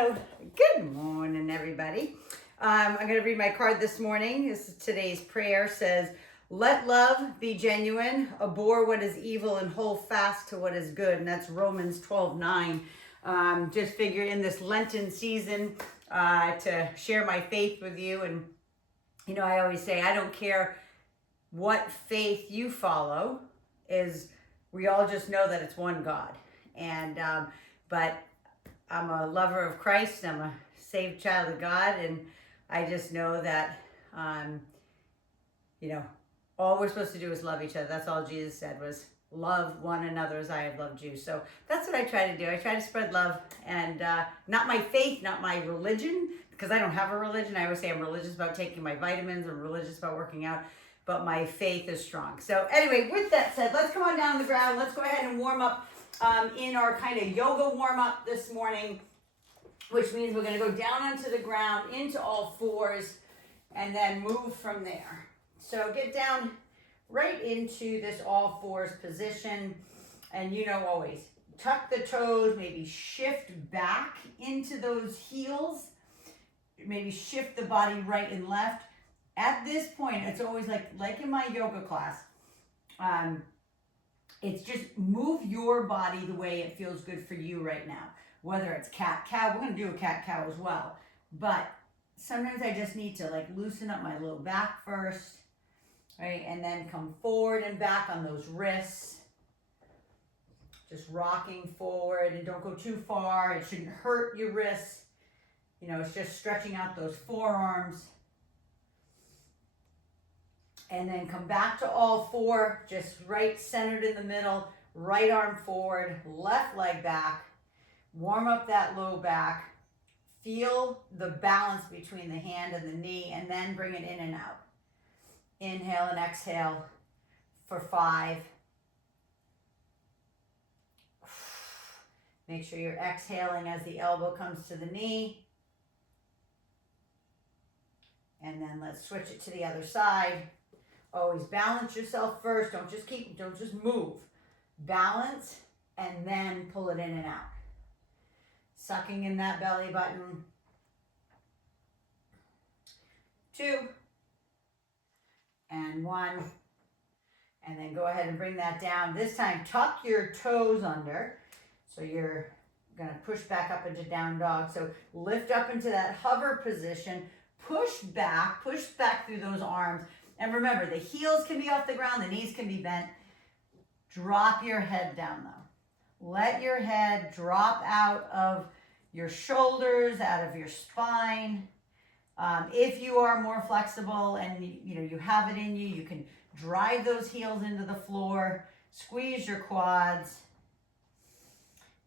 So, good morning, everybody. I'm going to read my card this morning. This is today's prayer. Says, "Let love be genuine, abhor what is evil, and hold fast to what is good." And that's Romans 12:9. Just figure in this Lenten season to share my faith with you. And you know, I always say I don't care what faith you follow. We all just know that it's one God. And but I'm a lover of Christ. I'm a saved child of God, and I just know that, all we're supposed to do is love each other. That's all Jesus said was love one another as I have loved you. So that's what I try to do. I try to spread love, and not my faith, not my religion, because I don't have a religion. I always say I'm religious about taking my vitamins. I'm religious about working out, but my faith is strong. So anyway, with that said, let's come on down to the ground. Let's go ahead and warm up in our kind of yoga warm up this morning, which means we're going to go down onto the ground into all fours and then move from there. So get down right into this all fours position, and always tuck the toes, maybe shift back into those heels, maybe shift the body right and left. At this point, it's always like in my yoga class, it's just move your body the way it feels good for you right now. Whether it's cat-cow, we're going to do a cat-cow as well. But sometimes I just need to loosen up my low back first, right? And then come forward and back on those wrists. Just rocking forward, and don't go too far. It shouldn't hurt your wrists. It's just stretching out those forearms. And then come back to all four, just right centered in the middle, right arm forward, left leg back. Warm up that low back. Feel the balance between the hand and the knee, and then bring it in and out. Inhale and exhale for 5. Make sure you're exhaling as the elbow comes to the knee. And then let's switch it to the other side. Always balance yourself first. Don't just move. Balance and then pull it in and out. Sucking in that belly button. 2 and 1. And then go ahead and bring that down. This time, tuck your toes under. So you're going to push back up into down dog. So lift up into that hover position. Push back through those arms. And remember, the heels can be off the ground, the knees can be bent. Drop your head down though. Let your head drop out of your shoulders, out of your spine. If you are more flexible and you have it in you, you can drive those heels into the floor, squeeze your quads.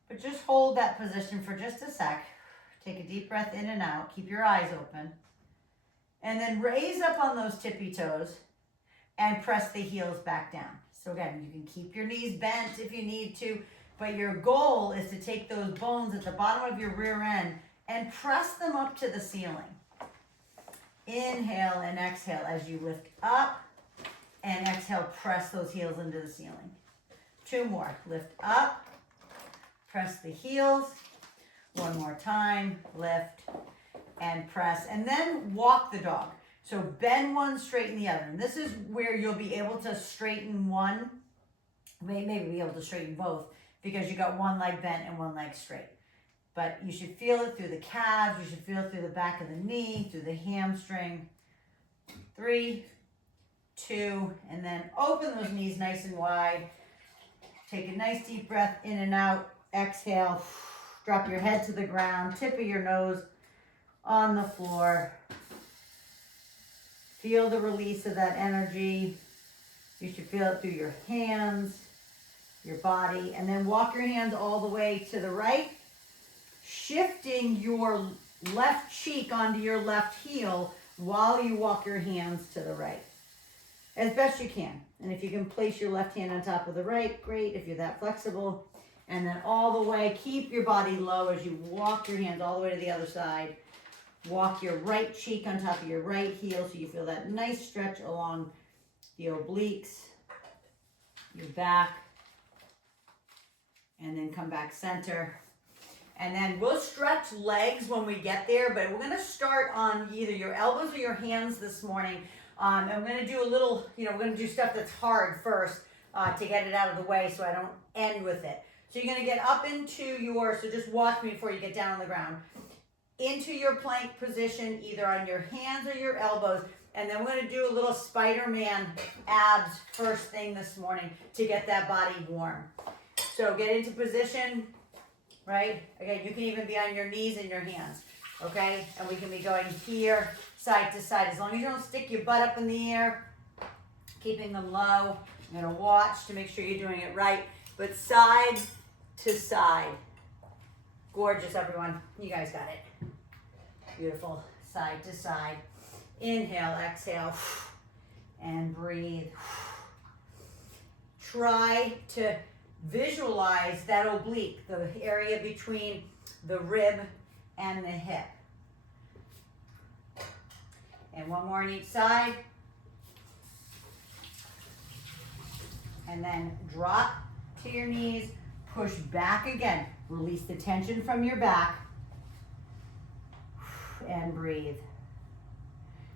But just hold that position for just a sec. Take a deep breath in and out. Keep your eyes open. And then raise up on those tippy toes and press the heels back down. So again, you can keep your knees bent if you need to, but your goal is to take those bones at the bottom of your rear end and press them up to the ceiling. Inhale and exhale as you lift up, and exhale, press those heels into the ceiling. 2 more. Lift up, press the heels. 1 more time, lift and press, and then walk the dog. So bend one, straighten the other. And this is where you'll be able to straighten one, maybe be able to straighten both, because you got one leg bent and one leg straight. But you should feel it through the calves, you should feel it through the back of the knee, through the hamstring. 3, 2, and then open those knees nice and wide. Take a nice deep breath in and out. Exhale, drop your head to the ground, tip of your nose on the floor. Feel the release of that energy. You should feel it through your hands, your body, and then walk your hands all the way to the right, shifting your left cheek onto your left heel while you walk your hands to the right as best you can. And if you can place your left hand on top of the right, great, if you're that flexible. And then all the way, keep your body low as you walk your hands all the way to the other side. Walk your right cheek on top of your right heel so you feel that nice stretch along the obliques, your back, and then come back center. And then we'll stretch legs when we get there, but we're gonna start on either your elbows or your hands this morning. And we're gonna do a little, we're gonna do stuff that's hard first to get it out of the way so I don't end with it. So you're gonna get up into your, so just watch me before you get down on the ground. Into your plank position, either on your hands or your elbows. And then we're gonna do a little Spider-Man abs first thing this morning to get that body warm. So get into position, right? Again, you can even be on your knees and your hands, okay? And we can be going here, side to side. As long as you don't stick your butt up in the air, keeping them low. I'm gonna watch to make sure you're doing it right. But side to side. Gorgeous, everyone. You guys got it. Beautiful. Side to side. Inhale, exhale, and breathe. Try to visualize that oblique, the area between the rib and the hip. And one more on each side. And then drop to your knees, push back again. Release the tension from your back. And breathe.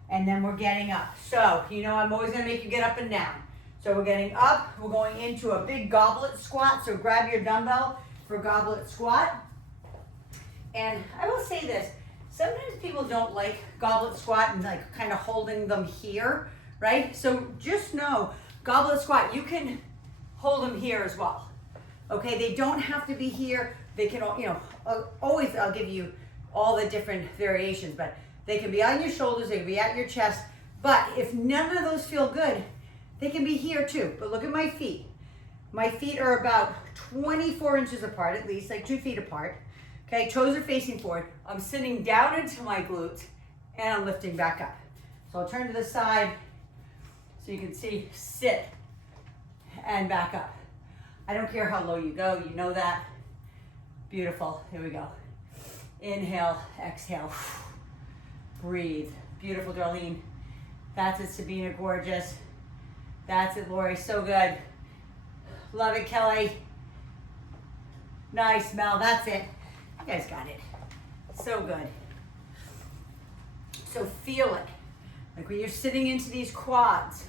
And then we're getting up. So, I'm always gonna make you get up and down. So we're getting up, we're going into a big goblet squat. So grab your dumbbell for goblet squat. And I will say this, sometimes people don't like goblet squat and like kind of holding them here, right? So just know, goblet squat, you can hold them here as well. Okay, they don't have to be here. They can, always I'll give you all the different variations, but they can be on your shoulders, they can be at your chest, but if none of those feel good, they can be here too. But look at my feet. My feet are about 24 inches apart, at least, like 2 feet apart. Okay, toes are facing forward. I'm sitting down into my glutes and I'm lifting back up. So I'll turn to the side so you can see, sit and back up. I don't care how low you go, you know that. Beautiful, here we go. Inhale, exhale. Breathe. Beautiful, Darlene. That's it, Sabina, gorgeous. That's it, Lori, so good. Love it, Kelly. Nice, Mel, that's it. You guys got it. So good. So feel it. Like when you're sitting into these quads,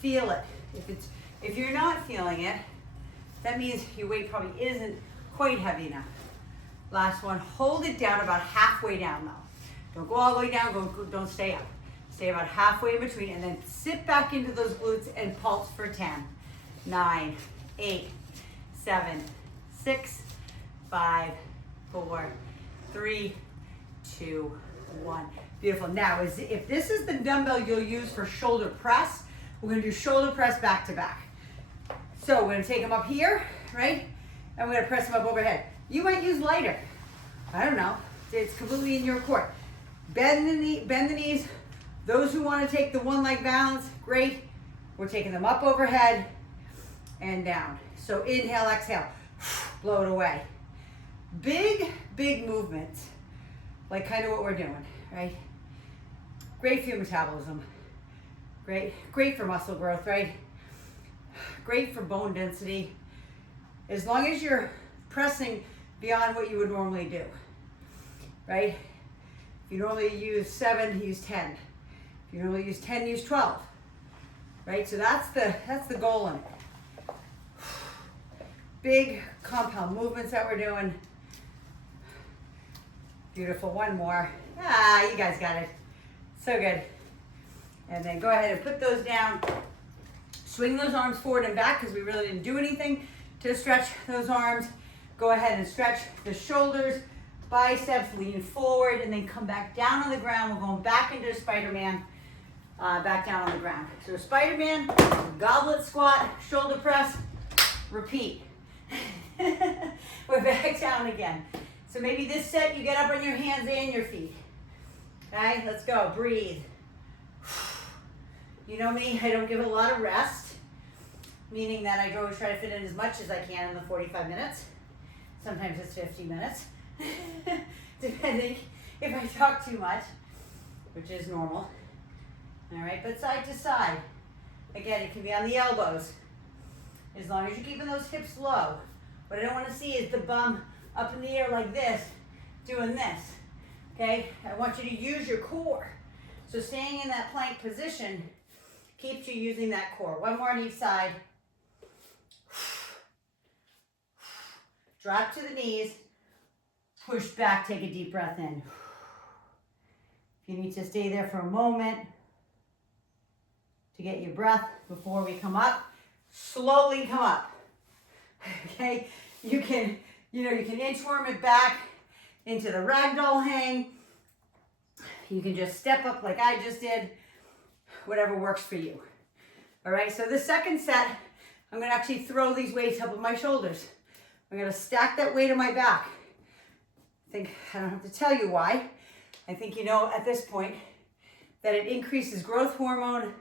feel it. If you're not feeling it, that means your weight probably isn't quite heavy enough. Last one, hold it down about halfway down though. Don't go all the way down, don't stay up. Stay about halfway in between and then sit back into those glutes and pulse for 10, 9, 8, 7, 6, 5, 4, 3, 2, 1. Beautiful. Now, if this is the dumbbell you'll use for shoulder press, we're gonna do shoulder press back to back. So we're gonna take them up here, right? And we're gonna press them up overhead. You might use lighter. I don't know. It's completely in your court. Bend the knees. Those who want to take the one leg balance, great. We're taking them up overhead and down. So inhale, exhale, blow it away. Big movements, like kind of what we're doing, right? Great for your metabolism. Great for muscle growth, right? Great for bone density. As long as you're pressing beyond what you would normally do, right? If you normally use 7, use 10. If you normally use 10, use 12, right? So that's the goal in it. Big compound movements that we're doing. Beautiful, one more. You guys got it. So good. And then go ahead and put those down. Swing those arms forward and back because we really didn't do anything to stretch those arms. Go ahead and stretch the shoulders, biceps, lean forward, and then come back down on the ground. We're going back into Spider-Man, back down on the ground. So Spider-Man, goblet squat, shoulder press, repeat. We're back down again. So maybe this set you get up on your hands and your feet. Okay, let's go, breathe. You know me, I don't give a lot of rest, meaning that I always try to fit in as much as I can in the 45 minutes. Sometimes it's 50 minutes, depending if I talk too much, which is normal. All right, but side to side. Again, it can be on the elbows, as long as you're keeping those hips low. What I don't want to see is the bum up in the air like this, doing this, okay? I want you to use your core. So staying in that plank position keeps you using that core. One more on each side. Drop to the knees, push back, take a deep breath in. If you need to stay there for a moment to get your breath before we come up, slowly come up, okay? You can inchworm it back into the ragdoll hang. You can just step up like I just did, whatever works for you. All right, so the second set, I'm gonna actually throw these weights up on my shoulders. I'm gonna stack that weight on my back. I don't have to tell you why. I think you know at this point that it increases growth hormone,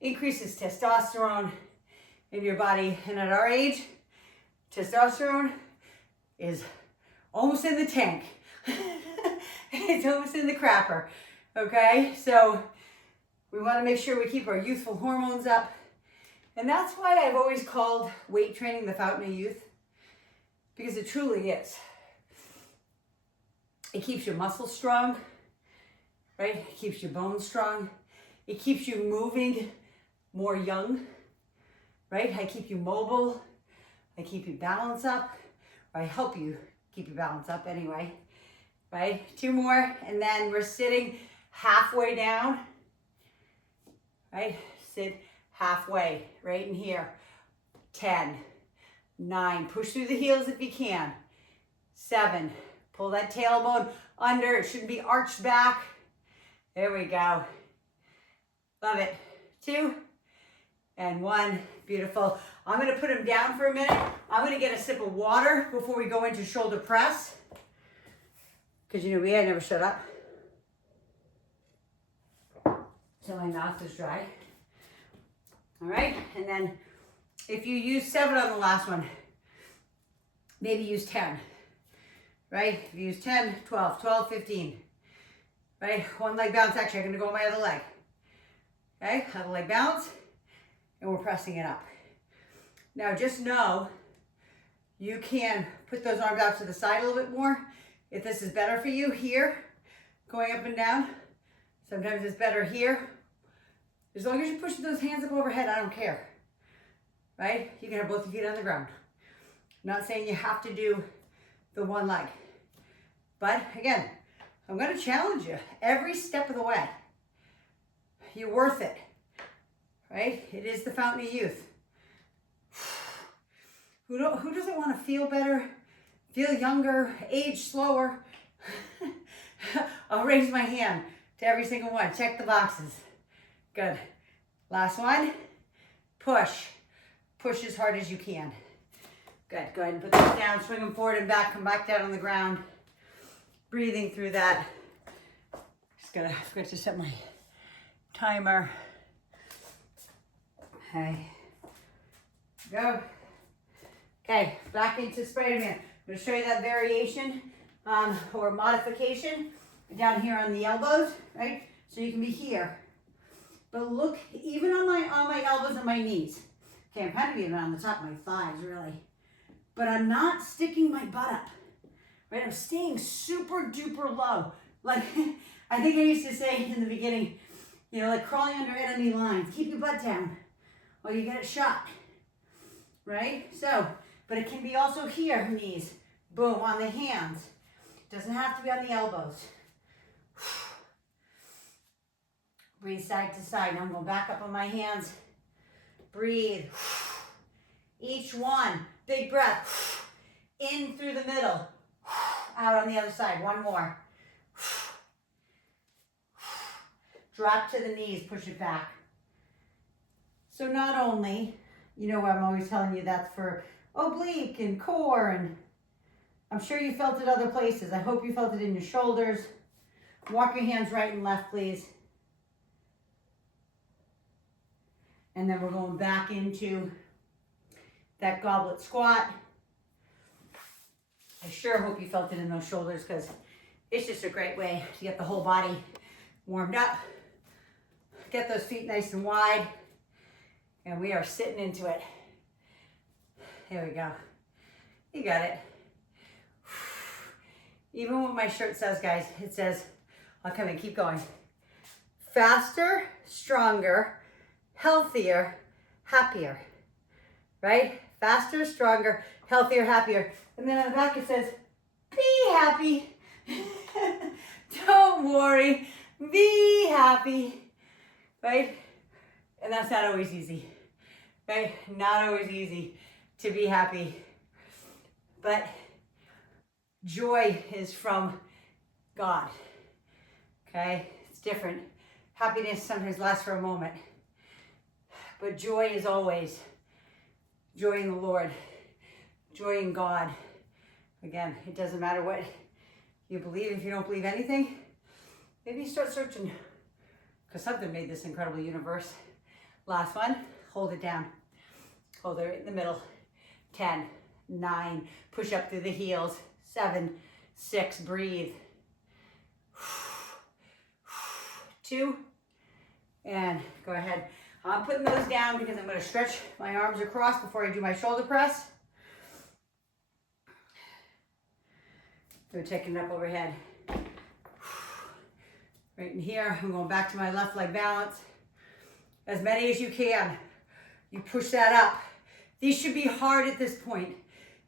increases testosterone in your body. And at our age, testosterone is almost in the tank. It's almost in the crapper, okay? So we wanna make sure we keep our youthful hormones up. And that's why I've always called weight training the fountain of youth, because it truly is. It keeps your muscles strong, right? It keeps your bones strong. It keeps you moving more young, right? I keep you mobile. I keep you balance up. Or I help you keep your balance up anyway, right? 2 more, and then we're sitting halfway down, right? Sit halfway, right in here. 10, 9, push through the heels if you can. 7, pull that tailbone under. It shouldn't be arched back. There we go. Love it. 2 and 1. Beautiful. I'm going to put them down for a minute. I'm going to get a sip of water before we go into shoulder press. Because you know me, I never shut up. So my mouth is dry. All right. And then if you use 7 on the last one, maybe use 10. Right? If you use 10, 12, 15. Right? One leg bounce. Actually, I'm going to go on my other leg. Okay? Other leg bounce. And we're pressing it up. Now just know you can put those arms out to the side a little bit more. If this is better for you here, going up and down. Sometimes it's better here. As long as you're pushing those hands up overhead, I don't care. Right? You can have both your feet on the ground. I'm not saying you have to do the one leg. But again, I'm going to challenge you every step of the way. You're worth it. Right? It is the fountain of youth. Who doesn't want to feel better, feel younger, age slower? I'll raise my hand to every single one. Check the boxes. Good. Last one. Push. Push as hard as you can. Good. Go ahead and put those down. Swing them forward and back. Come back down on the ground. Breathing through that. I forgot to set my timer. Okay. Go. Okay, back into Spider-Man. I'm going to show you that variation or modification down here on the elbows, right? So you can be here. But look, even on my elbows and my knees. Okay, I'm kind of even on the top of my thighs, really. But I'm not sticking my butt up, right? I'm staying super duper low. Like, I think I used to say in the beginning, you know, like crawling under enemy lines. Keep your butt down while you get it shot, right? So, but it can be also here, knees. Boom, on the hands. Doesn't have to be on the elbows. Breathe side to side. Now I'm going back up on my hands. Breathe. Each one. Big breath. In through the middle. Out on the other side. One more. Drop to the knees. Push it back. So not only, you know, I'm always telling you that's for oblique and core, and I'm sure you felt it other places. I hope you felt it in your shoulders. Walk your hands right and left, please. And then we're going back into that goblet squat. I sure hope you felt it in those shoulders, because it's just a great way to get the whole body warmed up. Get those feet nice and wide. And we are sitting into it. There we go. You got it. Even what my shirt says, guys, it says, I'll come in, keep going. Faster, stronger, healthier, happier, right? Faster, stronger, healthier, happier. And then on the back it says, be happy. Don't worry, be happy, right? And that's not always easy, right? Not always easy to be happy. But joy is from God, okay? It's different. Happiness sometimes lasts for a moment, but joy is always joy in the Lord, joy in God. Again, it doesn't matter what you believe. If you don't believe anything, maybe start searching, because something made this incredible universe. Last one, hold it down. Hold it right in the middle. 10, 9, push up through the heels. 7, 6, breathe. 2, and go ahead. I'm putting those down because I'm going to stretch my arms across before I do my shoulder press. So taking it up overhead. Right in here, I'm going back to my left leg balance. As many as you can. You push that up. These should be hard at this point.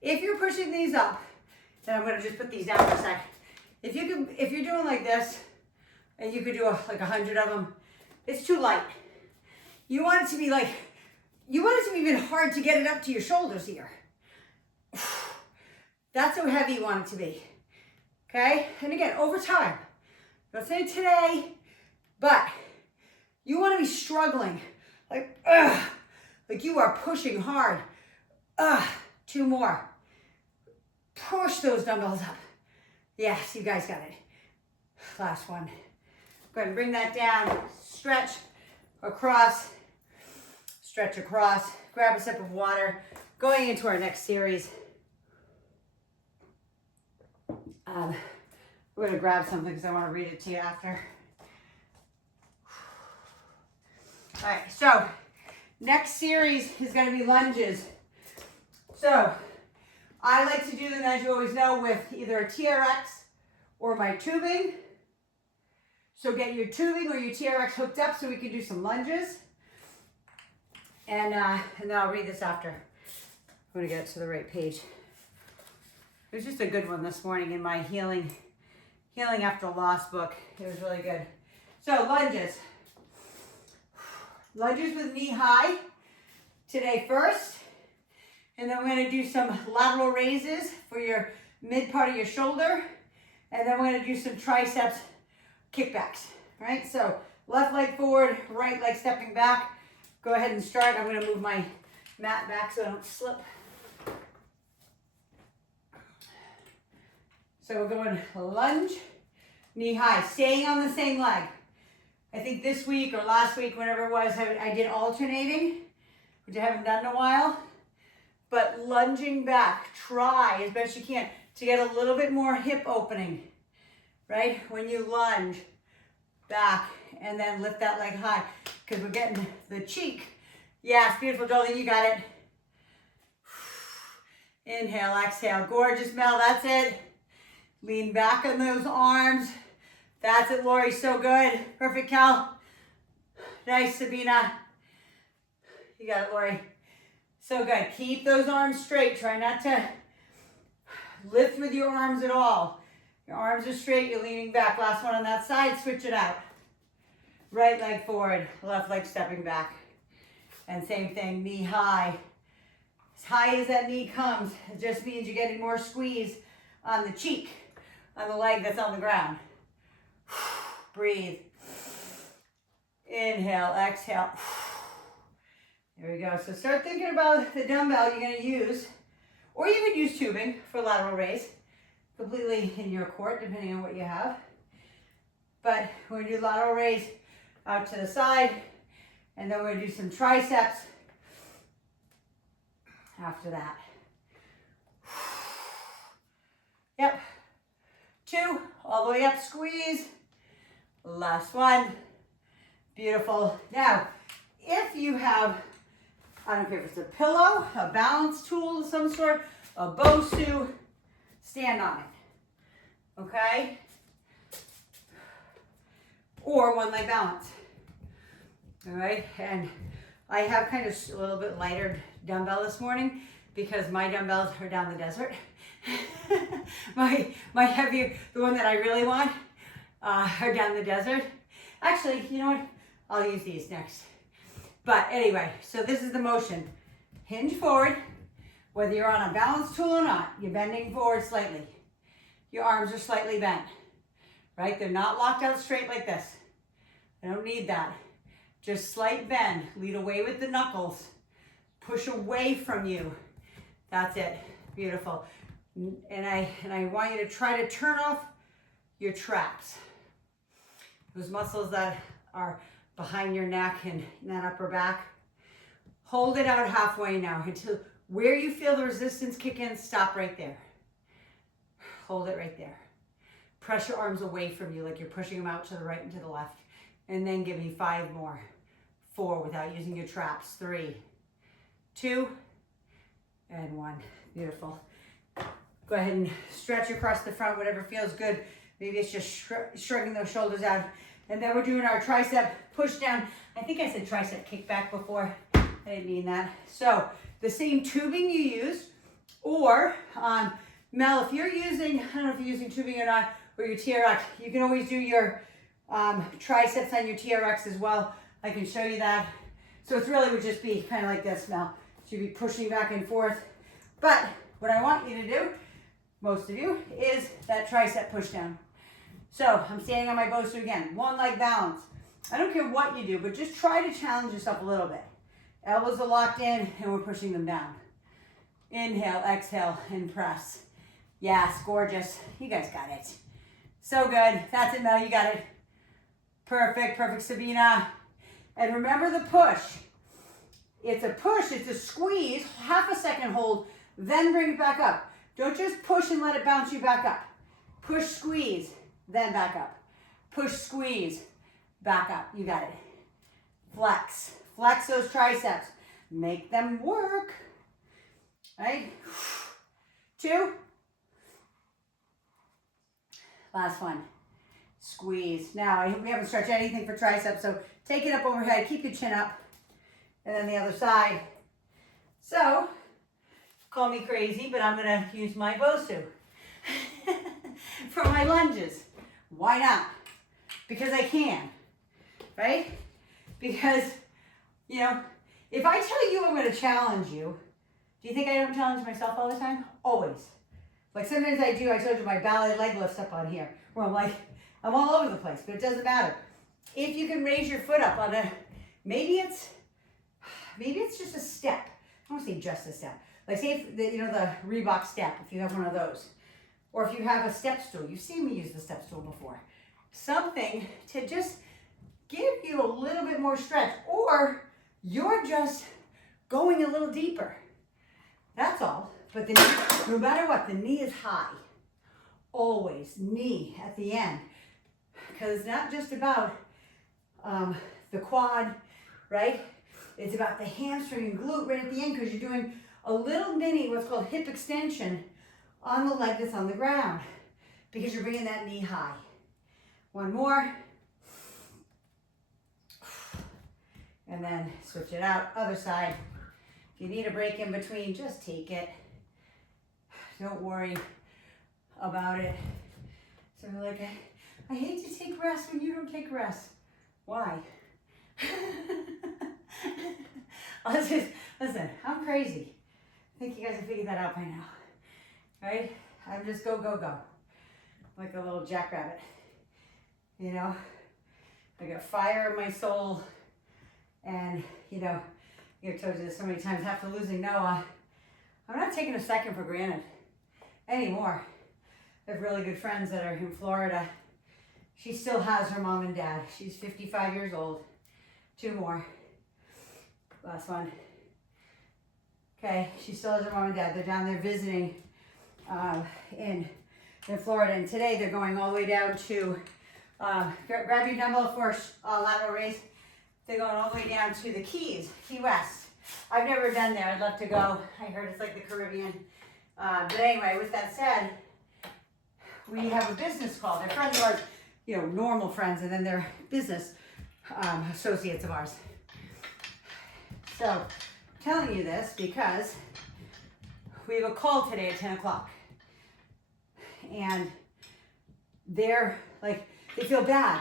If you're pushing these up, then I'm going to just put these down for a sec. If you're doing like this, and you could do like 100 of them, it's too light. You want it to be like, you want it to be even hard to get it up to your shoulders here. That's how heavy you want it to be. Okay? And again, over time. Don't say today, but you want to be struggling. Like you are pushing hard. 2 more. Push those dumbbells up. Yes, you guys got it. Last one. Go ahead and bring that down. Stretch across. Stretch across. Grab a sip of water. Going into our next series. We're going to grab something because I want to read it to you after. All right, so next series is going to be lunges. So I like to do them, as you always know, with either a TRX or my tubing. So get your tubing or your TRX hooked up so we can do some lunges. And then I'll read this after. I'm going to get it to the right page. It was just a good one this morning in my Healing After Loss book. It was really good. So lunges. Lunges with knee high today first. And then we're going to do some lateral raises for your mid part of your shoulder. And then we're going to do some triceps kickbacks. All right, so left leg forward, right leg stepping back. Go ahead and start. I'm going to move my mat back so I don't slip. So we're going lunge, knee high, staying on the same leg. I think this week or last week, whenever it was, I did alternating, which I haven't done in a while. But lunging back, try as best you can to get a little bit more hip opening, right? When you lunge back and then lift that leg high, because we're getting the cheek. Yes, beautiful, Jolie, you got it. Inhale, exhale, gorgeous, Mel, that's it. Lean back on those arms. That's it, Lori, so good. Perfect, Cal. Nice, Sabina. You got it, Lori. So good. Keep those arms straight. Try not to lift with your arms at all. Your arms are straight, you're leaning back. Last one on that side, switch it out. Right leg forward, left leg stepping back. And same thing, knee high. As high as that knee comes, it just means you're getting more squeeze on the cheek, on the leg that's on the ground. Breathe. Inhale, exhale. There we go. So start thinking about the dumbbell you're going to use, or you could use tubing for lateral raise, completely in your court, depending on what you have. But we're going to do lateral raise out to the side, and then we're going to do some triceps after that. Yep. 2, all the way up, squeeze. Last one. Beautiful. Now, if you have, I don't care if it's a pillow, a balance tool of some sort, a BOSU, stand on it. okay? Or one leg balance. All right, and I have kind of a little bit lighter dumbbell this morning because my dumbbells are down the desert. my heavier, the one that I really want, are down the desert. Actually, you know what? I'll use these next. But anyway, so this is the motion. Hinge forward. Whether you're on a balance tool or not, you're bending forward slightly. Your arms are slightly bent, right? They're not locked out straight like this. I don't need that. Just slight bend. Lead away with the knuckles. Push away from you. That's it. Beautiful. And I want you to try to turn off your traps. Those muscles that are behind your neck and that upper back. Hold it out halfway now until where you feel the resistance kick in, stop right there. Hold it right there. Press your arms away from you like you're pushing them out to the right and to the left. And then give me 5 more. 4 without using your traps. 3, 2, and 1. Beautiful. Go ahead and stretch across the front, whatever feels good. Maybe it's just shrugging those shoulders out. And then we're doing our tricep push down. I think I said tricep kick back before. I didn't mean that. So the same tubing you use, or Mel, if you're using, I don't know if you're using tubing or not, or your TRX, you can always do your triceps on your TRX as well. I can show you that. So it's really would just be kind of like this, Mel. So you'd be pushing back and forth. But what I want you to do, most of you, is that tricep push down. So I'm standing on my Bosu again. One leg balance. I don't care what you do, but just try to challenge yourself a little bit. Elbows are locked in and we're pushing them down. Inhale, exhale, and press. Yes, gorgeous. You guys got it. So good. That's it, Mel. You got it. Perfect, perfect, Sabina. And remember the push. It's a push, it's a squeeze, half a second hold, then bring it back up. Don't just push and let it bounce you back up. Push, squeeze, then back up. Push, squeeze, back up. You got it. Flex. Flex those triceps. Make them work. Right? 2. Last one. Squeeze. Now, we haven't stretched anything for triceps, so take it up overhead. Keep your chin up. And then the other side. So, call me crazy, but I'm going to use my Bosu for my lunges. Why not? Because I can, right? Because, you know, if I tell you I'm going to challenge you, do you think I don't challenge myself all the time? Always. Like sometimes I do. I told you my ballet leg lifts up on here, where I'm like, I'm all over the place, but it doesn't matter. If you can raise your foot up on a, maybe it's just a step. I don't want to say just a step. Like say, if the, you know, the Reebok step, if you have one of those. Or if you have a step stool. You've seen me use the step stool before. Something to just give you a little bit more stretch. Or you're just going a little deeper. That's all. But the knee, no matter what, the knee is high. Always knee at the end. Because it's not just about the quad, right? It's about the hamstring and glute right at the end because you're doing a little mini, what's called hip extension on the leg that's on the ground because you're bringing that knee high. One more. And then switch it out, other side. If you need a break in between, just take it. Don't worry about it. So like, I hate to take rest when you don't take rest. Why? Listen, I'm crazy. I think you guys have figured that out by now. Right? I'm just go, go, go. Like a little jackrabbit. You know? I got fire in my soul. And, you know, I've told you this so many times, after losing Noah, I'm not taking a second for granted anymore. I have really good friends that are in Florida. She still has her mom and dad. She's 55 years old. 2 more. Last one. Okay, she still has her mom and dad. They're down there visiting in Florida. And today they're going all the way down to, grab your dumbbell for lateral raise. They're going all the way down to the Keys, Key West. I've never been there. I'd love to go. I heard it's like the Caribbean. But anyway, with that said, we have a business call. They're friends of ours, you know, normal friends, and then they're business associates of ours. So I'm telling you this because we have a call today at 10 o'clock. And they're like, they feel bad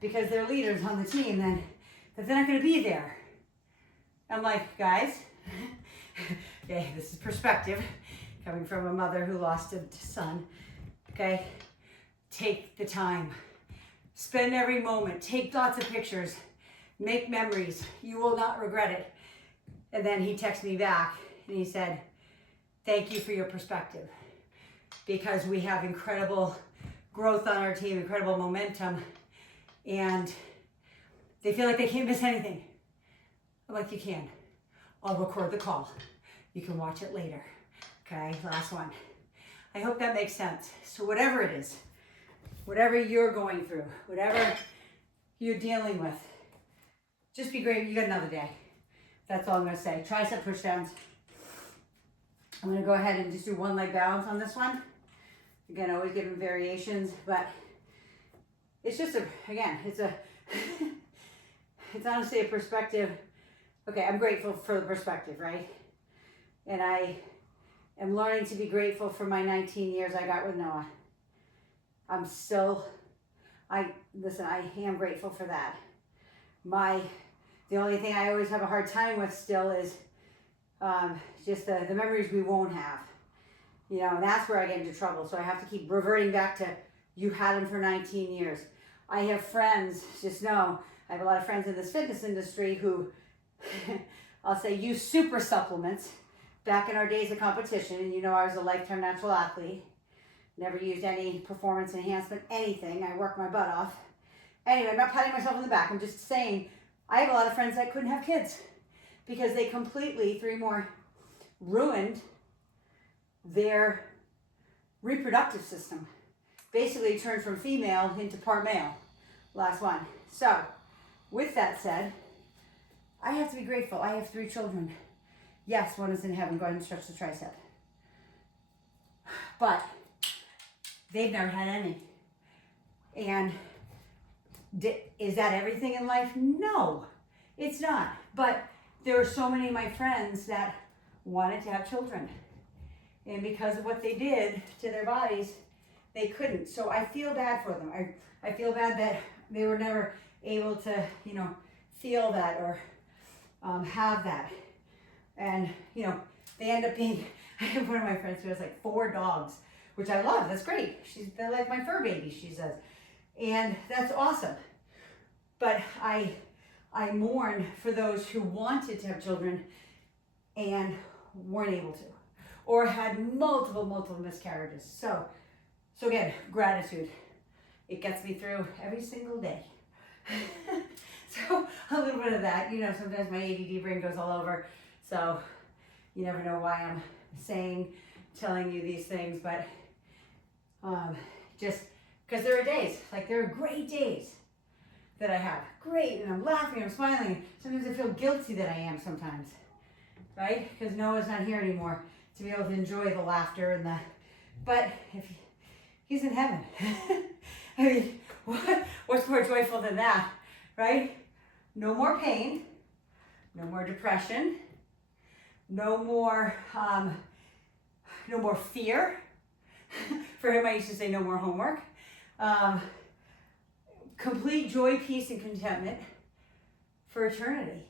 because they're leaders on the team and that they're not going to be there. I'm like, guys, okay, this is perspective coming from a mother who lost a son. Okay, take the time, spend every moment, take lots of pictures, make memories. You will not regret it. And then he texted me back and he said, thank you for your perspective, because we have incredible growth on our team, incredible momentum, and they feel like they can't miss anything. I'm like, you can. I'll record the call. You can watch it later. Okay, last one. I hope that makes sense. So whatever it is, whatever you're going through, whatever you're dealing with, just be great. You got another day. That's all I'm going to say. Tricep push downs. I'm going to go ahead and just do one leg balance on this one. Again, always giving variations, but it's just it's honestly a perspective. Okay, I'm grateful for the perspective, right? And I am learning to be grateful for my 19 years I got with Noah. I am grateful for that. The only thing I always have a hard time with still is just the memories we won't have. You know, and that's where I get into trouble. So I have to keep reverting back to, you had them for 19 years. I have friends, just know, I have a lot of friends in this fitness industry who, I'll say, use super supplements back in our days of competition. And you know, I was a lifetime natural athlete. Never used any performance enhancement, anything. I worked my butt off. Anyway, I'm not patting myself on the back. I'm just saying, I have a lot of friends that couldn't have kids because they completely, 3 more, ruined their reproductive system. Basically turned from female into part male. Last one. So, with that said, I have to be grateful. I have 3 children. Yes, one is in heaven. Go ahead and stretch the tricep. But they've never had any. And is that everything in life? No, it's not. But there are so many of my friends that wanted to have children. And because of what they did to their bodies, they couldn't. So I feel bad for them. I feel bad that they were never able to, you know, feel that or have that. And, you know, they end up being, I have one of my friends who has like 4 dogs, which I love. That's great. They're like my fur baby, she says. And that's awesome. But I mourn for those who wanted to have children and weren't able to, or had multiple miscarriages. So again, gratitude. It gets me through every single day. So a little bit of that, you know, sometimes my ADD brain goes all over. So you never know why I'm telling you these things, but just because there are days, like there are great days that I have. Great, and I'm laughing, I'm smiling. Sometimes I feel guilty that I am sometimes, right? Because Noah's not here anymore to be able to enjoy the laughter and but if he's in heaven. I mean, what's more joyful than that, right? No more pain, no more depression, no more fear. For him, I used to say no more homework. Complete joy, peace, and contentment for eternity.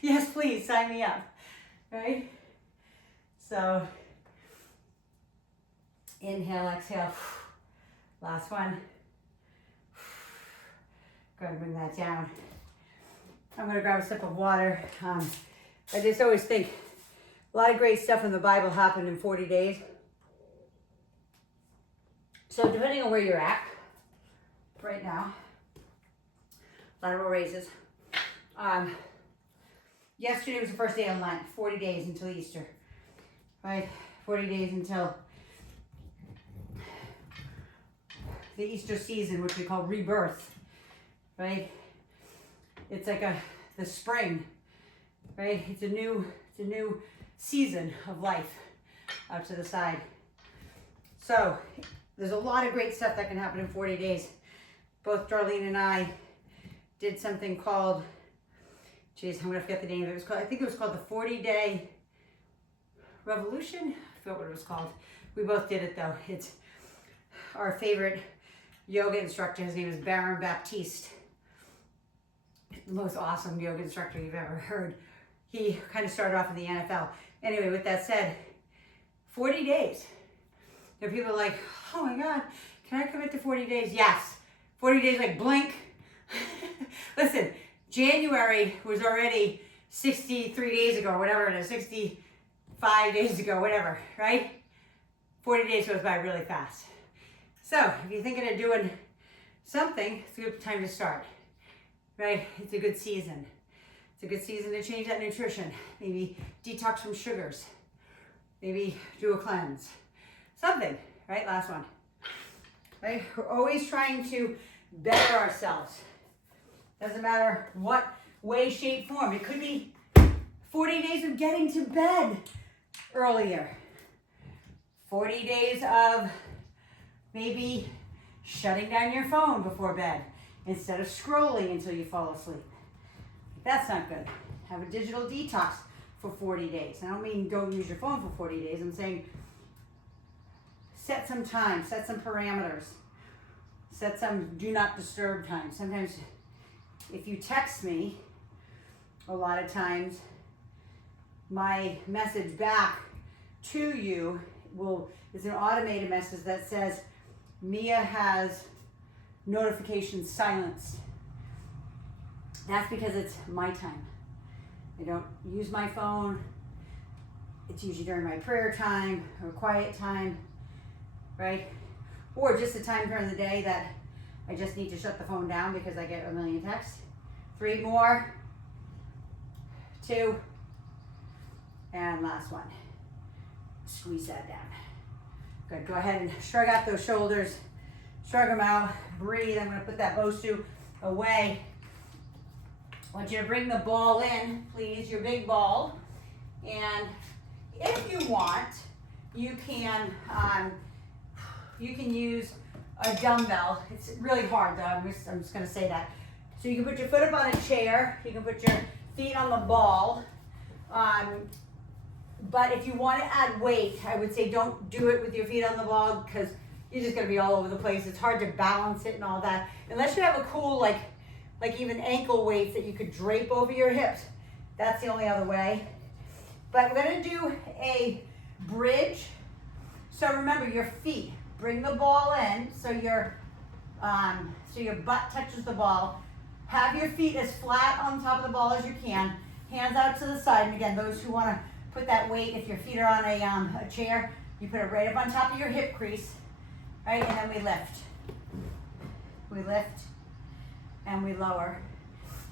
Yes, please sign me up, right? So inhale, exhale. Last one. Go ahead and bring that down. I'm going to grab a sip of water. I just always think a lot of great stuff in the Bible happened in 40 days. So depending on where you're at right now, lateral raises. Yesterday was the first day of Lent, 40 days until Easter, right? 40 days until the Easter season, which we call rebirth, right? It's like the spring, right? It's a new season of life. Out to the side. So there's a lot of great stuff that can happen in 40 days. Both Darlene and I did something called, geez, I'm gonna forget the name of it. It was called, I think it was called the 40-Day Revolution. I forgot what it was called. We both did it though. It's our favorite yoga instructor. His name is Baron Baptiste. The most awesome yoga instructor you've ever heard. He kind of started off in the NFL. Anyway, with that said, 40 days. There are people like, oh my God, can I commit to 40 days? Yes. 40 days like blink. Listen, January was already 63 days ago, whatever it is, 65 days ago, whatever, right? 40 days goes by really fast. So if you're thinking of doing something, it's a good time to start, right? It's a good season. It's a good season to change that nutrition. Maybe detox from sugars. Maybe do a cleanse. Something, right? Last one. Right? We're always trying to better ourselves. Doesn't matter what way, shape, form. It could be 40 days of getting to bed earlier. 40 days of maybe shutting down your phone before bed instead of scrolling until you fall asleep. That's not good. Have a digital detox for 40 days. I don't mean don't use your phone for 40 days. I'm saying set some time, set some parameters, set some do not disturb time. Sometimes if you text me, a lot of times my message back to you is an automated message that says Mia has notifications silenced. That's because it's my time. I don't use my phone. It's usually during my prayer time or quiet time, right? Or just a time during the day that I just need to shut the phone down because I get a million texts. 3 more, 2, and last one. Squeeze that down. Good, go ahead and shrug out those shoulders, shrug them out, breathe. I'm gonna put that Bosu away. I want you to bring the ball in, please, your big ball. And if you want, you can use a dumbbell. It's really hard though, I'm just gonna say that. So you can put your foot up on a chair, you can put your feet on the ball. But if you want to add weight, I would say don't do it with your feet on the ball because you're just gonna be all over the place. It's hard to balance it and all that. Unless you have a cool, like even ankle weights that you could drape over your hips. That's the only other way. But we're gonna do a bridge. So remember your feet. Bring the ball in so your butt touches the ball. Have your feet as flat on top of the ball as you can. Hands out to the side. And again, those who want to put that weight, if your feet are on a chair, you put it right up on top of your hip crease, right? And then we lift. We lift and we lower.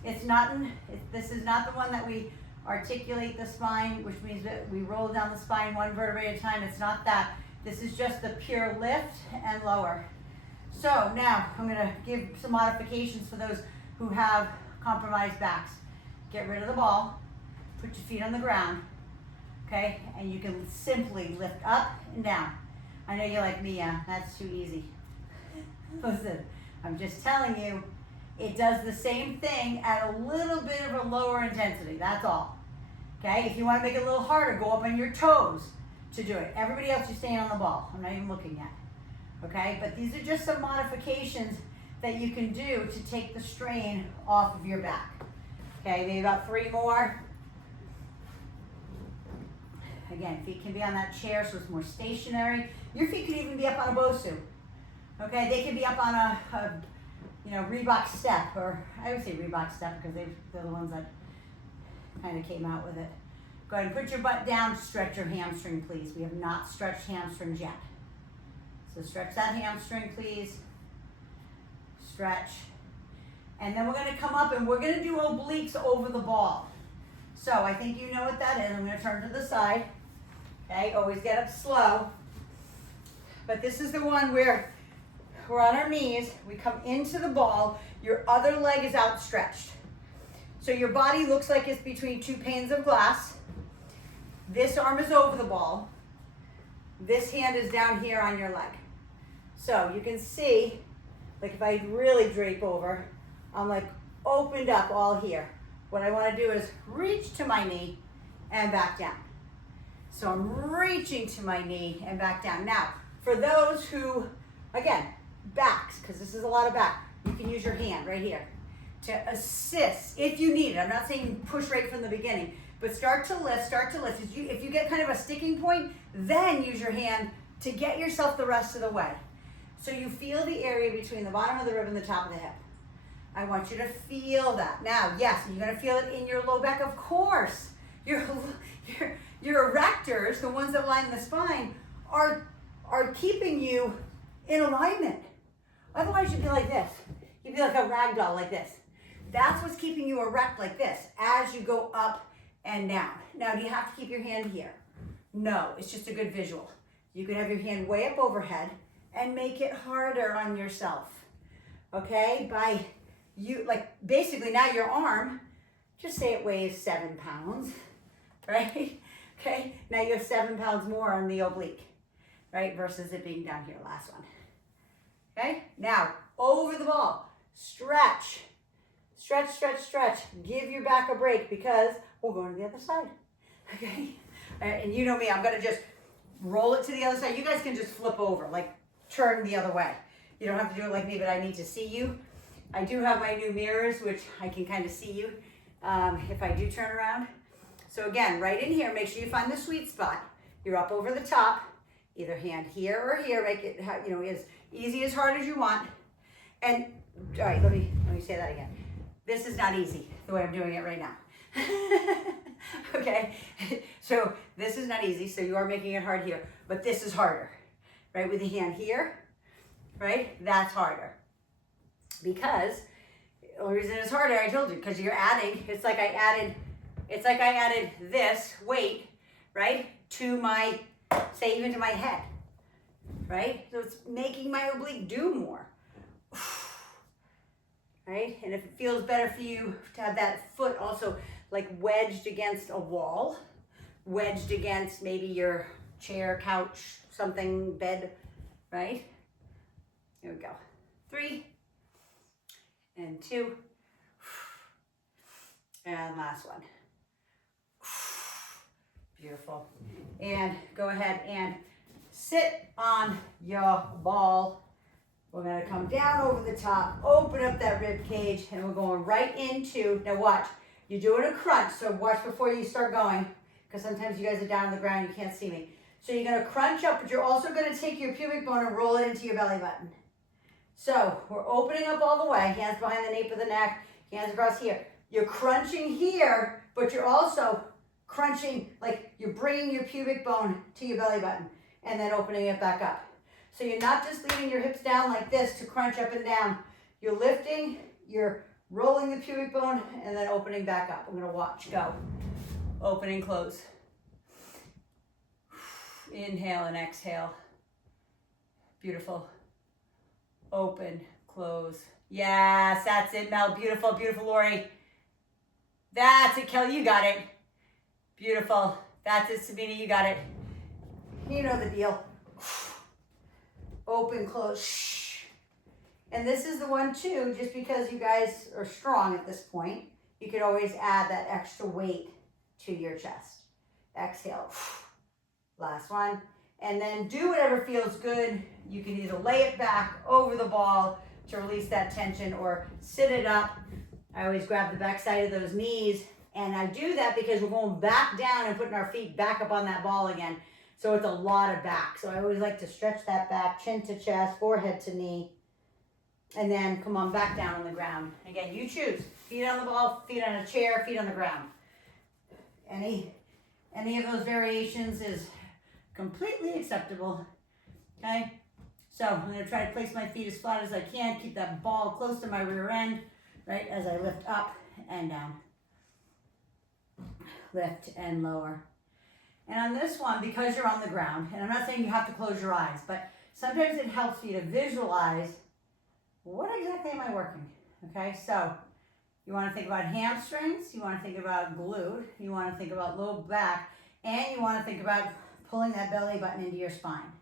This is not the one that we articulate the spine, which means that we roll down the spine 1 vertebrae at a time. It's not that. This is just the pure lift and lower. So now I'm going to give some modifications for those who have compromised backs. Get rid of the ball, put your feet on the ground, okay? And you can simply lift up and down. I know you're like me, yeah, that's too easy. Listen, I'm just telling you, it does the same thing at a little bit of a lower intensity, that's all. Okay, if you want to make it a little harder, go up on your toes to do it. Everybody else, you're staying on the ball. I'm not even looking yet. Okay, but these are just some modifications that you can do to take the strain off of your back. Okay, maybe about 3 more. Again, feet can be on that chair so it's more stationary. Your feet can even be up on a Bosu. Okay, they can be up on a Reebok step, or I would say Reebok step because they're the ones that kind of came out with it. Go ahead and put your butt down, stretch your hamstring, please. We have not stretched hamstrings yet. So stretch that hamstring, please. Stretch. And then we're going to come up and we're going to do obliques over the ball. So I think you know what that is. I'm going to turn to the side. Okay, always get up slow. But this is the one where we're on our knees. We come into the ball. Your other leg is outstretched. So your body looks like it's between 2 panes of glass. This arm is over the ball. This hand is down here on your leg. So you can see, like if I really drape over, I'm like opened up all here. What I want to do is reach to my knee and back down. So I'm reaching to my knee and back down. Now, for those who, again, backs, because this is a lot of back, you can use your hand right here to assist if you need it. I'm not saying push right from the beginning, but start to lift, start to lift. If you get kind of a sticking point, then use your hand to get yourself the rest of the way. So you feel the area between the bottom of the rib and the top of the hip. I want you to feel that. Now, yes, you're gonna feel it in your low back, of course. Your erectors, the ones that line the spine, are keeping you in alignment. Otherwise, you'd be like this. You'd be like a rag doll like this. That's what's keeping you erect like this as you go up and down. Now, do you have to keep your hand here? No, it's just a good visual. You can have your hand way up overhead and make it harder on yourself, okay? By you, like basically now your arm, just say it weighs 7 pounds, right? Okay, now you have 7 pounds more on the oblique, right? Versus it being down here, last one. Okay, now over the ball, stretch, stretch, stretch, stretch. Give your back a break because we're going to the other side, okay? And you know me, I'm gonna just roll it to the other side. You guys can just flip over, like turn the other way. You don't have to do it like me, but I need to see you. I do have my new mirrors, which I can kind of see you if I do turn around. So again, right in here, make sure you find the sweet spot. You're up over the top, either hand here or here. Make it, you know, as easy, as hard as you want. And all right, let me say that again. This is not easy the way I'm doing it right now. Okay, so this is not easy. So you are making it hard here, but this is harder, right? With the hand here, right? That's harder. Because the only reason it's harder, I told you, because you're adding, it's like I added this weight, right, to my, say even to my head, right? So it's making my oblique do more, right? And if it feels better for you to have that foot also like wedged against a wall, wedged against maybe your chair, couch, something, bed, right? Here we go. 3 and 2, and last one. Beautiful. And go ahead and sit on your ball. We're gonna come down over the top, open up that rib cage, and we're going right into, now watch, you're doing a crunch, so watch before you start going, because sometimes you guys are down on the ground, you can't see me. So you're gonna crunch up, but you're also gonna take your pubic bone and roll it into your belly button. So we're opening up all the way, hands behind the nape of the neck, hands across here. You're crunching here, but you're also crunching, like you're bringing your pubic bone to your belly button and then opening it back up. So you're not just leaving your hips down like this to crunch up and down. You're lifting, you're rolling the pubic bone and then opening back up. I'm gonna watch, go. Open and close. Inhale and exhale. Beautiful. Open, close. Yes, that's it, Mel. Beautiful, beautiful, Lori. That's it, Kelly, you got it. Beautiful. That's it, Sabina, you got it. You know the deal. Open, close. And this is the one too, just because you guys are strong at this point, you could always add that extra weight to your chest. Exhale. Last one. And then do whatever feels good. You can either lay it back over the ball to release that tension or sit it up. I always grab the back side of those knees, and I do that because we're going back down and putting our feet back up on that ball again. So it's a lot of back. So I always like to stretch that back, chin to chest, forehead to knee, and then come on back down on the ground. Again, you choose. Feet on the ball, feet on a chair, feet on the ground. Any of those variations is completely acceptable, okay? So I'm gonna try to place my feet as flat as I can, keep that ball close to my rear end, right, as I lift up and down. Lift and lower. And on this one, because you're on the ground, and I'm not saying you have to close your eyes, but sometimes it helps you to visualize what exactly am I working, okay? So you wanna think about hamstrings, you wanna think about glute, you wanna think about low back, and you wanna think about pulling that belly button into your spine.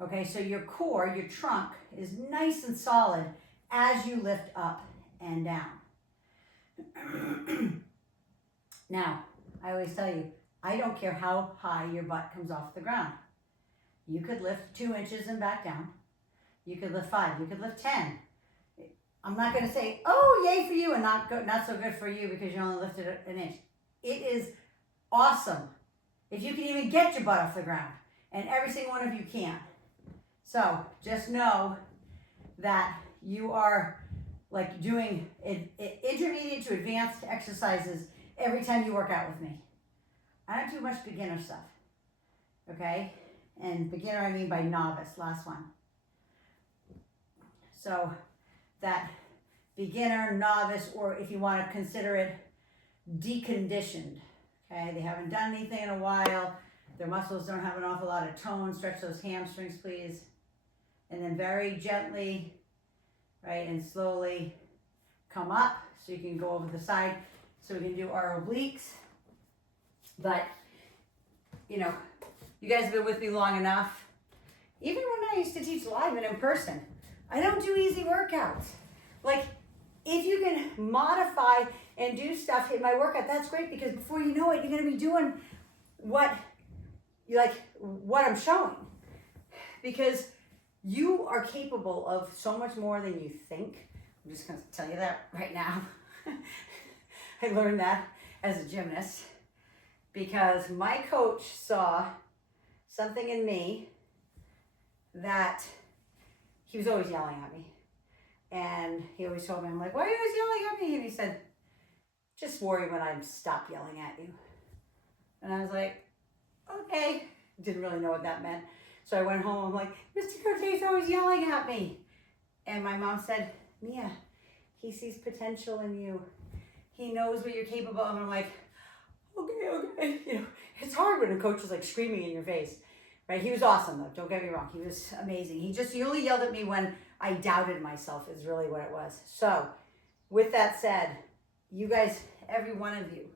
Okay, so your core, your trunk, is nice and solid as you lift up and down. Now, I always tell you, I don't care how high your butt comes off the ground. You could lift 2 inches and back down. You could lift 5, you could lift 10. I'm not gonna say, oh, yay for you, and not so good for you because you only lifted an inch. It is awesome if you can even get your butt off the ground, and every single one of you can. So just know that you are like doing intermediate to advanced exercises every time you work out with me. I don't do much beginner stuff, okay? And beginner, I mean by novice, last one. So that beginner, novice, or if you want to consider it deconditioned, okay? They haven't done anything in a while. Their muscles don't have an awful lot of tone. Stretch those hamstrings, please. And then very gently, right, and slowly come up so you can go over the side. So we can do our obliques. But, you know, you guys have been with me long enough. Even when I used to teach live and in person, I don't do easy workouts. Like, if you can modify and do stuff in my workout, that's great, because before you know it, you're going to be doing what I'm showing. Because you are capable of so much more than you think. I'm just going to tell you that right now. I learned that as a gymnast because my coach saw something in me that he was always yelling at me. And he always told me, I'm like, why are you always yelling at me? And he said, just worry when I stop yelling at you. And I was like, okay. Didn't really know what that meant. So I went home, I'm like, Mr. Cortez always yelling at me. And my mom said, Mia, he sees potential in you. He knows what you're capable of. And I'm like, okay. You know, it's hard when a coach is like screaming in your face, right? He was awesome though, don't get me wrong. He was amazing. He only yelled at me when I doubted myself is really what it was. So with that said, you guys, every one of you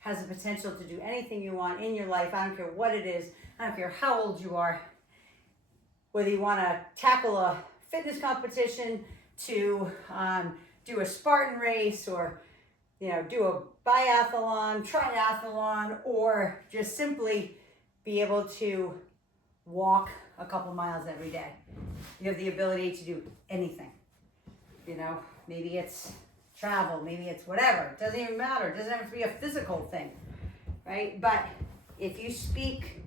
has the potential to do anything you want in your life. I don't care what it is. I don't care how old you are. Whether you want to tackle a fitness competition, to do a Spartan race, or do a biathlon, triathlon, or just simply be able to walk a couple miles every day. You have the ability to do anything. Maybe it's travel, maybe it's whatever. It doesn't even matter. It doesn't have to be a physical thing, right? But if you speak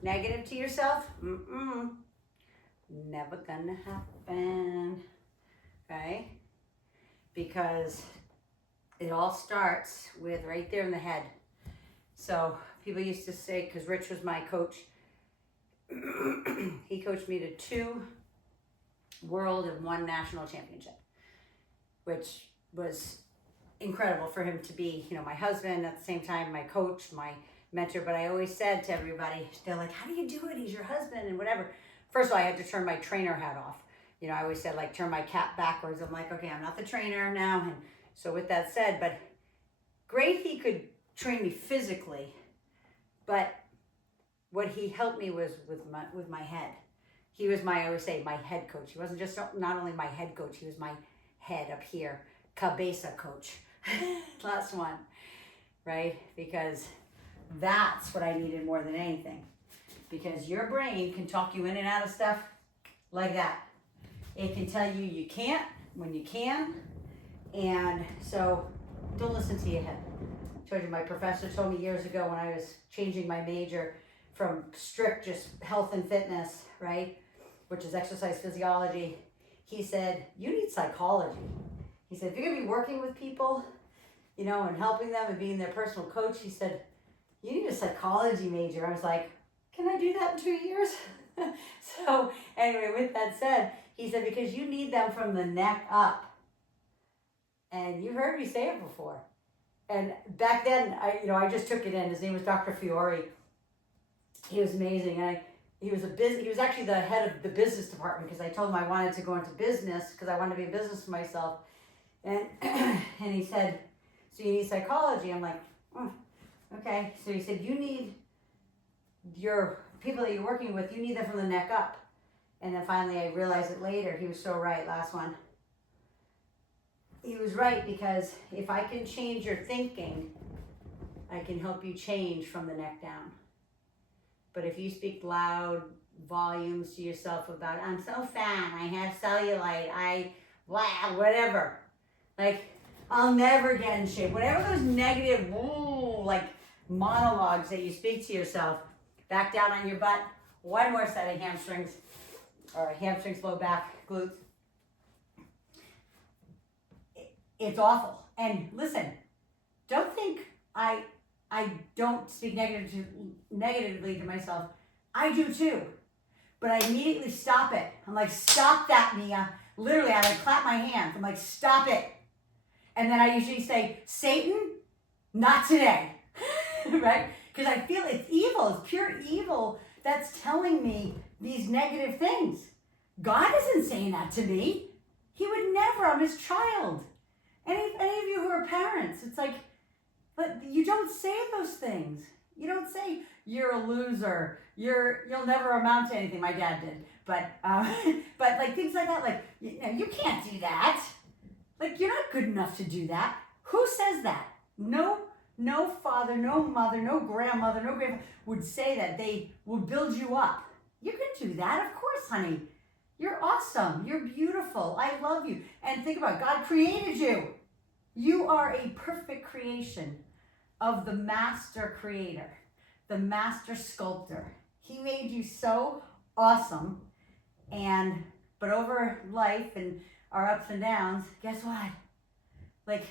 negative to yourself, never gonna happen, okay? Because it all starts with right there in the head. So people used to say, because Rich was my coach, he coached me to 2 world and 1 national championship, which was incredible for him to be, my husband, at the same time, my coach, my mentor. But I always said to everybody, they're like, how do you do it? He's your husband and whatever. First of all, I had to turn my trainer hat off. I always said, like, turn my cap backwards. I'm like, okay, I'm not the trainer now. And so with that said, but great, he could train me physically, but what he helped me was with my head. He was I always say, my head coach. He wasn't just not only my head coach, he was my head up here, cabeza coach. Last one, right? Because that's what I needed more than anything. Because your brain can talk you in and out of stuff like that. It can tell you you can't when you can. And so don't listen to your head. I told you, my professor told me years ago when I was changing my major from strict just health and fitness, right, which is exercise physiology, he said, you need psychology. He said, if you're going to be working with people, and helping them and being their personal coach, he said, you need a psychology major. I was like, can I do that in 2 years? So anyway, with that said, he said, because you need them from the neck up. And you heard me say it before. And back then, I just took it in. His name was Dr. Fiore. He was amazing. And he was actually the head of the business department, because I told him I wanted to go into business because I wanted to be in business for myself. And and he said, so you need psychology. I'm like, okay. So he said, you need your people that you're working with, you need them from the neck up. And then finally I realized it later. He was so right, last one. He was right, because if I can change your thinking, I can help you change from the neck down. But if you speak loud volumes to yourself about, I'm so fat, I have cellulite, whatever. Like, I'll never get in shape. Whatever those negative, like monologues that you speak to yourself, back down on your butt. One more set of hamstrings, or hamstrings, low back, glutes. It's awful. And listen, don't think I don't speak negatively to myself. I do too. But I immediately stop it. I'm like, stop that, Mia. Literally, I like clap my hands. I'm like, stop it. And then I usually say, Satan, not today. Right? Because I feel it's evil. It's pure evil that's telling me these negative things. God isn't saying that to me. He would never. I'm his child. Any of you who are parents, it's like, but you don't say those things. You don't say you're a loser. You'll never amount to anything. My dad did, but like things like that. Like, you can't do that. Like, you're not good enough to do that. Who says that? No father, no mother, no grandmother, no grandfather would say that. They would build you up. You can do that, of course, honey. You're awesome. You're beautiful. I love you. And think about it. God created you. You are a perfect creation of the master creator, the master sculptor. He made you so awesome. But over life and our ups and downs, guess what? Like,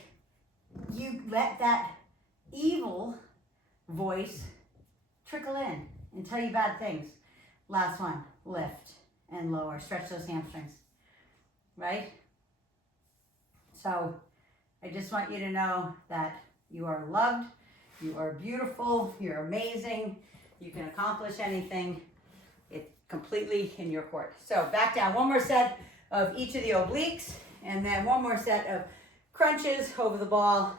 you let that evil voice trickle in and tell you bad things. Last one, lift and lower, stretch those hamstrings, right? So I just want you to know that you are loved, you are beautiful, you're amazing, you can accomplish anything. It's completely in your court. So back down, one more set of each of the obliques, and then one more set of crunches over the ball,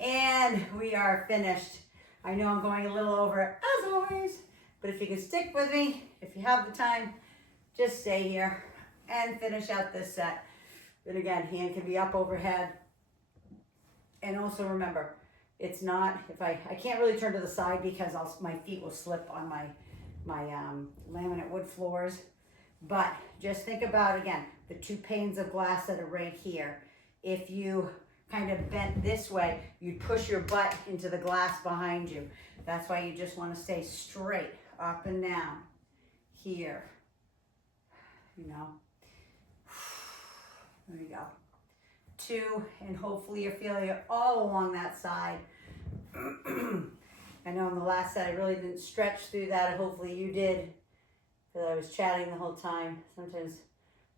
and we are finished. I know I'm going a little over as always, but if you can stick with me, if you have the time, just stay here and finish out this set. But again, hand can be up overhead. And also remember, it's not, if I can't really turn to the side because my feet will slip on my laminate wood floors. But just think about, again, the two panes of glass that are right here. If you kind of bent this way, you'd push your butt into the glass behind you. That's why you just want to stay straight, up and down, here, you know. There you go. 2, and hopefully you're feeling it all along that side. I know on the last set I really didn't stretch through that. Hopefully you did, because I was chatting the whole time. Sometimes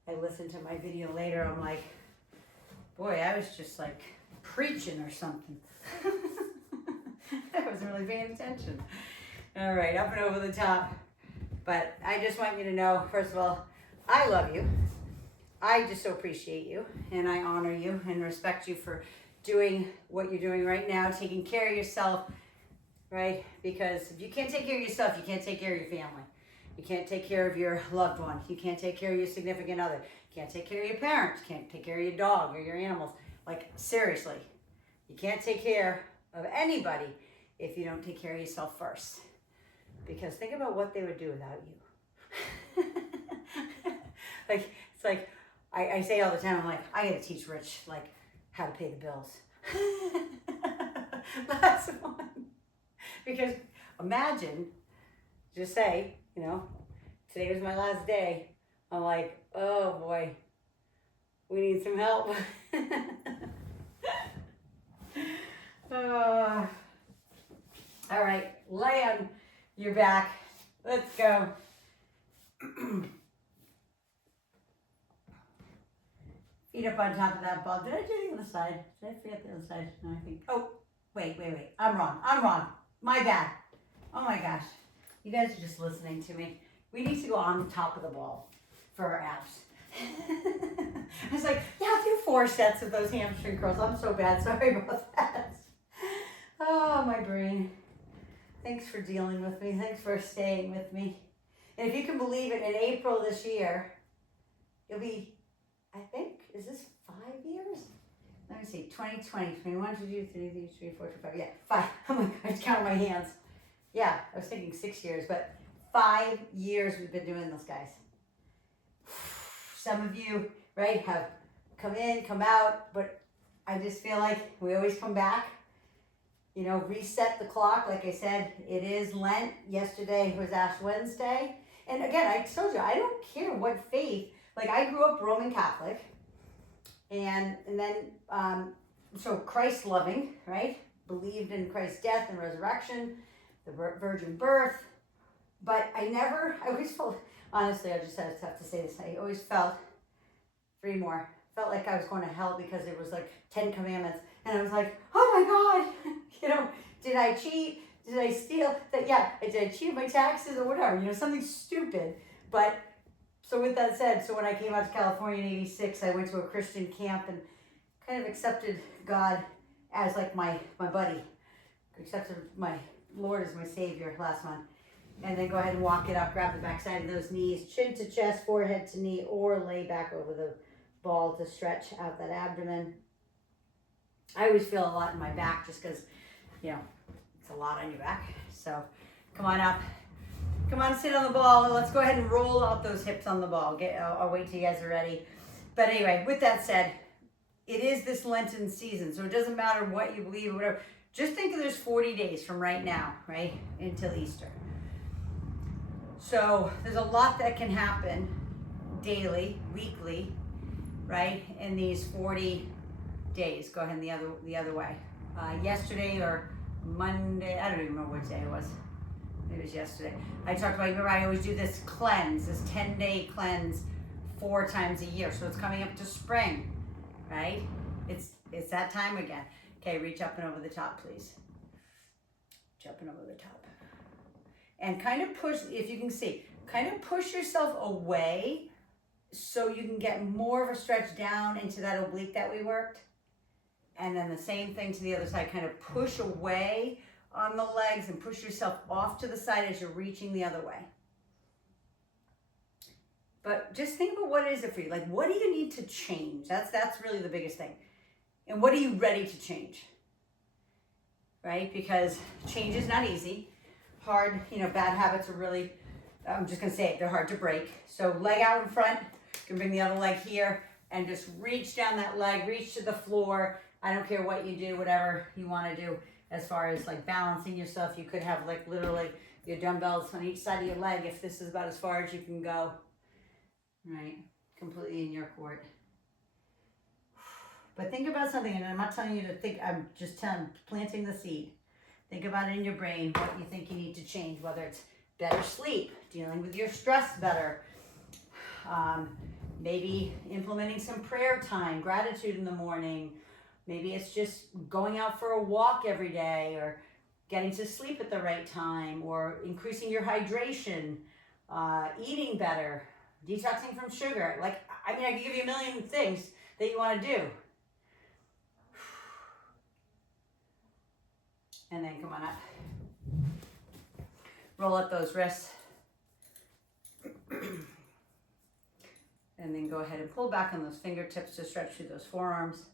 I listen to my video later, I'm like, boy, I was just like preaching or something. I wasn't really paying attention. All right, up and over the top. But I just want you to know, first of all, I love you. I just so appreciate you, and I honor you and respect you for doing what you're doing right now, taking care of yourself, right? Because if you can't take care of yourself, you can't take care of your family. You can't take care of your loved one. You can't take care of your significant other. You can't take care of your parents. You can't take care of your dog or your animals. Like, seriously, you can't take care of anybody if you don't take care of yourself first. Because think about what they would do without you. Like, it's like, I say all the time, I'm like, I gotta teach Rich, like, how to pay the bills. That's one. Because imagine, just say, you know, today was my last day. I'm like, oh boy, we need some help. All right, lay on your back. Let's go. Feet up on top of that ball. Did I do the other side? Did I forget the other side? No, I think. Oh, wait. I'm wrong. My bad. Oh my gosh. You guys are just listening to me. We need to go on top of the ball for our abs. I was like, yeah, I'll do 4 sets of those hamstring curls. I'm so bad. Sorry about that. Oh, my brain. Thanks for dealing with me. Thanks for staying with me. And if you can believe it, in April this year, it'll be, I think, is this 5 years? Let me see, 2020, 21, 22, 23, 24, 25, yeah, 5. Oh my God, I just counted my hands. Yeah, I was thinking 6 years, but 5 years we've been doing this, guys. Some of you, right, have come in, come out, but I just feel like we always come back. You know, reset the clock. Like I said, it is Lent. Yesterday was Ash Wednesday. And again, I told you, I don't care what faith. Like, I grew up Roman Catholic. And then, so Christ loving, right? Believed in Christ's death and resurrection, the virgin birth. But I always felt, honestly, I just have to say this. I always felt, 3 more, felt like I was going to hell because it was like 10 commandments. And I was like, oh my God, you know, did I cheat? Did I steal? Did I cheat my taxes or whatever? You know, something stupid. But so with that said, so when I came out to California in '86, I went to a Christian camp and kind of accepted God as like my buddy. Accepted my Lord as my Savior last month. And then go ahead and walk it up, grab the backside of those knees, chin to chest, forehead to knee, or lay back over the ball to stretch out that abdomen. I always feel a lot in my back just because, you know, it's a lot on your back. So come on up. Come on, sit on the ball. And let's go ahead and roll out those hips on the ball. I'll wait till you guys are ready. But anyway, with that said, it is this Lenten season. So it doesn't matter what you believe or whatever. Just think of there's 40 days from right now, right, until Easter. So there's a lot that can happen daily, weekly, right, in these 40 days. Go ahead the other way. Yesterday or Monday, I don't even know what day it was. It was yesterday. I talked about, remember I always do this cleanse, this 10-day cleanse 4 times a year. So it's coming up to spring, right? It's that time again. Okay, reach up and over the top, please. Jumping over the top. And kind of push, if you can see, kind of push yourself away so you can get more of a stretch down into that oblique that we worked. And then the same thing to the other side, kind of push away on the legs and push yourself off to the side as you're reaching the other way. But just think about what is it for you? Like, what do you need to change? That's really the biggest thing. And what are you ready to change? Right? Because change is not easy. Hard, you know, bad habits are really, I'm just going to say it, they're hard to break. So leg out in front, you can bring the other leg here and just reach down that leg, reach to the floor. I don't care what you do, whatever you want to do as far as like balancing yourself. You could have like literally your dumbbells on each side of your leg if this is about as far as you can go. Right? Completely in your court. But think about something, and I'm not telling you to think, I'm just planting the seed. Think about it in your brain, what you think you need to change, whether it's better sleep, dealing with your stress better, maybe implementing some prayer time, gratitude in the morning. Maybe it's just going out for a walk every day, or getting to sleep at the right time, or increasing your hydration, eating better, detoxing from sugar. Like, I mean, I can give you a million things that you want to do. And then come on up. Roll up those wrists. And then go ahead and pull back on those fingertips to stretch through those forearms.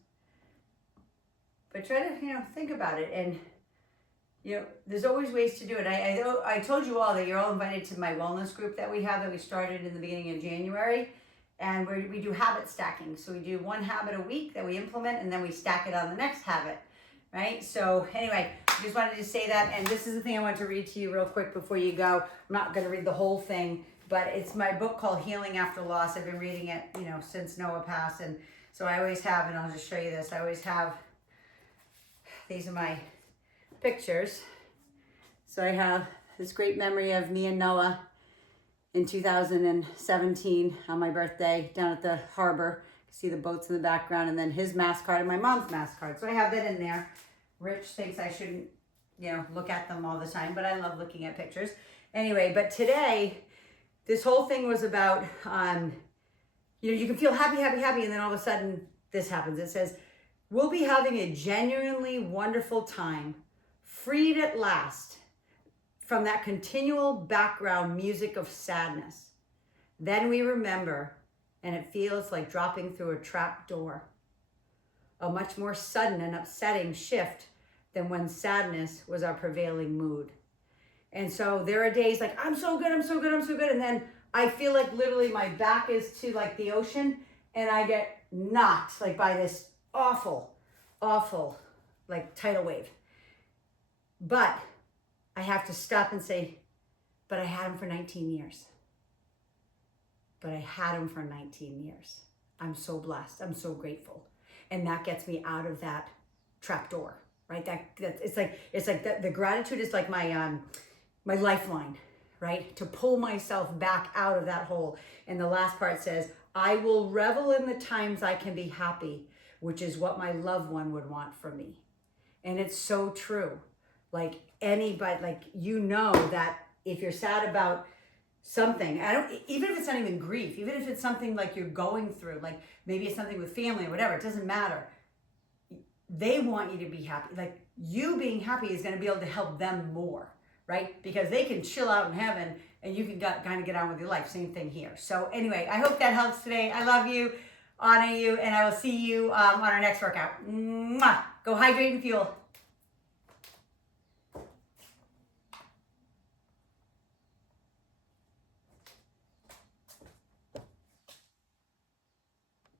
But try to, think about it. And, there's always ways to do it. I told you all that you're all invited to my wellness group that we have that we started in the beginning of January. And we do habit stacking. So we do 1 habit a week that we implement, and then we stack it on the next habit. Right? So anyway, I just wanted to say that. And this is the thing I want to read to you real quick before you go. I'm not going to read the whole thing, but it's my book called Healing After Loss. I've been reading it, since Noah passed. And so I always have, and I'll just show you this. I always have, these are my pictures. So I have this great memory of me and Noah in 2017 on my birthday down at the harbor. See the boats in the background, and then his mass card and my mom's mass card. So I have that in there. Rich thinks I shouldn't, look at them all the time, but I love looking at pictures. Anyway, but today, this whole thing was about, you can feel happy, and then all of a sudden this happens. It says, we'll be having a genuinely wonderful time, freed at last. from that continual background music of sadness. Then we remember, and it feels like dropping through a trap door. A much more sudden and upsetting shift than when sadness was our prevailing mood. And so there are days like, I'm so good, I'm so good, I'm so good. And then I feel like literally my back is to like the ocean and I get knocked like by this awful, like tidal wave. But I have to stop and say, but I had him for 19 years. But I had him for 19 years. I'm so blessed. I'm so grateful. And that gets me out of that trap door, right? That it's like the gratitude is like my lifeline, right? To pull myself back out of that hole. And the last part says, I will revel in the times I can be happy, which is what my loved one would want from me. And it's so true. Like anybody, like, you know that if you're sad about something, even if it's not even grief, even if it's something like you're going through, like maybe it's something with family or whatever, it doesn't matter. They want you to be happy. Like, you being happy is going to be able to help them more, right? Because they can chill out in heaven and you can kind of get on with your life. Same thing here. So anyway, I hope that helps today. I love you, honor you, and I will see you on our next workout. Mwah! Go hydrate and fuel.